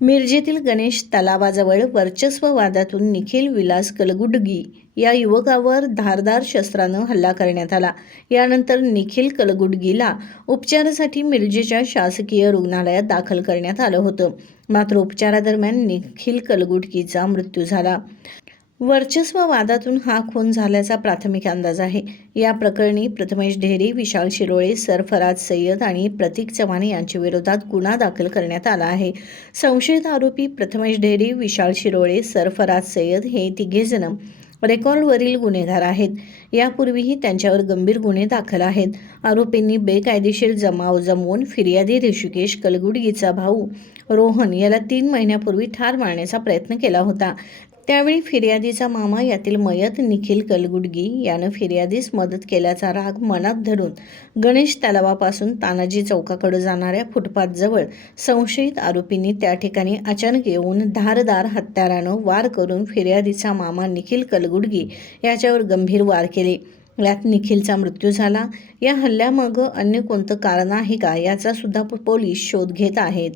मिरजेतील गणेश तलावाजवळ वर्चस्व वादातून निखिल विलास कलगुडगी या युवकावर धारदार शस्त्रानं हल्ला करण्यात आला. यानंतर निखिल कलगुडगीला उपचारासाठी मिरजेच्या शासकीय रुग्णालयात दाखल करण्यात आलं होतं. मात्र उपचारादरम्यान निखिल कलगुडगीचा मृत्यू झाला. वर्चस्व वादातून हा खून झाल्याचा प्राथमिक अंदाज आहे. या प्रकरणी प्रथमेश ढेरी विशाल शिरोळे सरफराज सय्यद आणि प्रतीक चव्हाण यांच्या विरोधात गुन्हा दाखल करण्यात आला आहे. संशयित आरोपी प्रथमेश ढेरी विशाल शिरोळे सरफराज सय्यद हे तिघेजण रेकॉर्डवरील गुन्हेगार आहेत. यापूर्वीही त्यांच्यावर गंभीर गुन्हे दाखल आहेत. आरोपींनी बेकायदेशीर जमाव जमवून फिर्यादी ऋषिकेश कलगुडगीचा भाऊ रोहन याला तीन महिन्यापूर्वी ठार मारण्याचा प्रयत्न केला होता. त्यावेळी फिर्यादीचा मामा यातील मयत निखिल कलगुडगी यानं फिर्यादीस मदत केल्याचा राग मनात धरून गणेश तलावापासून तानाजी चौकाकडे जाणाऱ्या फुटपाथजवळ संशयित आरोपींनी त्या ठिकाणी अचानक येऊन धारदार हत्यारानं वार करून फिर्यादीचा मामा निखिल कलगुडगी याच्यावर गंभीर वार केले. यात निखिलचा मृत्यू झाला. या हल्ल्यामागं अन्य कोणतं कारण आहे का याचा सुद्धा पोलीस शोध घेत आहेत.